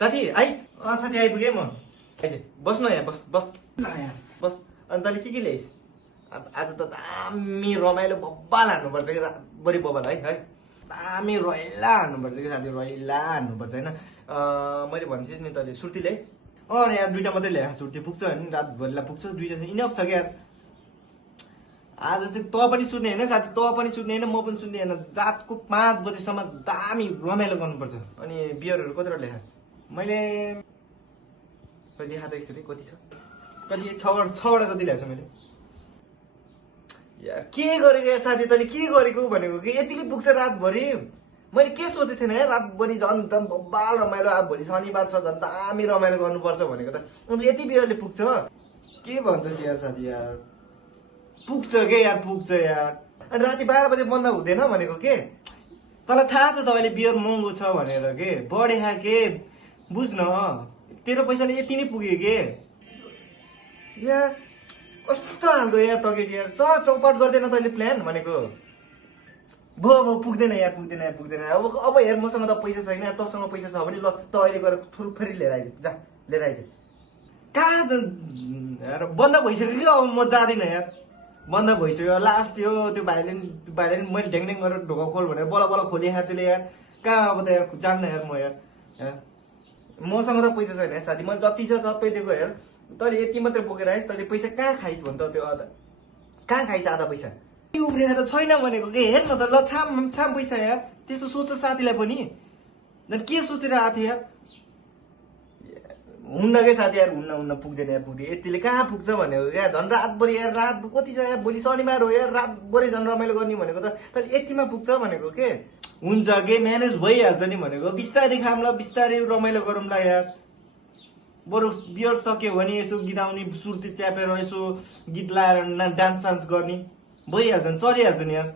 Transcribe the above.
साथी आइस साथी आइपुगेँ म आइज बस्नु यहाँ बस बस यहाँ बस अनि तैँले के ल्याइस् आज त दामी रमाइलो बब्बाल हान्नुपर्छ कि रातभरि बब्बाल है दामी रैला हान्नुपर्छ कि साथी रैला हान्नुपर्छ होइन मैले भनेपछि नि तैँले सुर्ती ल्याइस् यार दुइटा मात्रै ल्याए सुर्ती पुग्छ होइन रातभरिलाई पुग्छ दुइटा इनफ छ कि यार आज चाहिँ तँ पनि सुत्ने होइन साथी तँ पनि सुत्ने होइन म पनि सुत्ने होइन रातको 5 बजेसम्म दामी रमाइलो गर्नुपर्छ अनि बियरहरू कतिवटा ल्याएस् मैले देखा त एकचोटि कति छ कति 6वटा जति ल्याएको छु मैले यार के गरेको यार साथी तैँले के गरेको भनेको कि यतिले पुग्छ रातभरि मैले के सोचेको थिएन यार रातभरि झन् झन् बब्बाल रमाइलो अब भोलि शनिबार छ झन् दामी रमाइलो गर्नुपर्छ भनेको त यति बियरले पुग्छ के भन्छस् यार साथी यार पुग्छ के यार पुग्छ यार अनि राति 12 बजे बन्द हुँदैन भनेको के तँलाई थाहा छ त अहिले बियर महँगो छ भनेर के बढे के बुझ्न तेरो पैसाले यति नै पुग्यो के यार कस्तो हालको यार तकेट यार चौपट गर्दैन तैँले प्लान भनेको भो पुग्दैन यार पुग्दैन अब हेर मसँग त पैसा छैन तँसँग पैसा छ भने ल त अहिले गएर थुरु फेरि लिएर आइज जा लिएर आइज कहाँ यार बन्द भइसक्यो कि अब म जाँदिनँ यार बन्द भइसक्यो लास्ट त्यो भाइले मैले ढ्याङ गरेर ढोका खोल भनेर बल खोले त्यसले यार कहाँ अब त यार जान्न यार म यार मसँग त पैसा छैन साथी मैले जति छ सबै दिएको हेर तैँले यति मात्रै बोकेर आइस् तैँले पैसा कहाँ खाइस् भन् त त्यो आधा कहाँ खाइस् आधा पैसा उब्रिएर छैन भनेको के हेर न त ल छाम पैसा यार त्यस्तो सोच साथीलाई पनि के सोचेर आएको थियो यार हुन्न के साथी यार हुन्न पुग्दैन यार पुग्दैन यतिले कहाँ पुग्छ भनेको क्या झन् रातभरि यार रात कति छ यार भोलि शनिबार हो यार रातभरि झन् रमाइलो गर्ने भनेको त तर यतिमा पुग्छ भनेको के हुन्छ के म्यानेज भइहाल्छ नि भनेको बिस्तारै खामला बिस्तारै रमाइलो गरौँला यार बरु बियर सक्यो भने यसो गीत आउने सुर्ती च्यापेर यसो गीत लाएर डान्स गर्ने भइहाल्छ नि चलिहाल्छ नि यार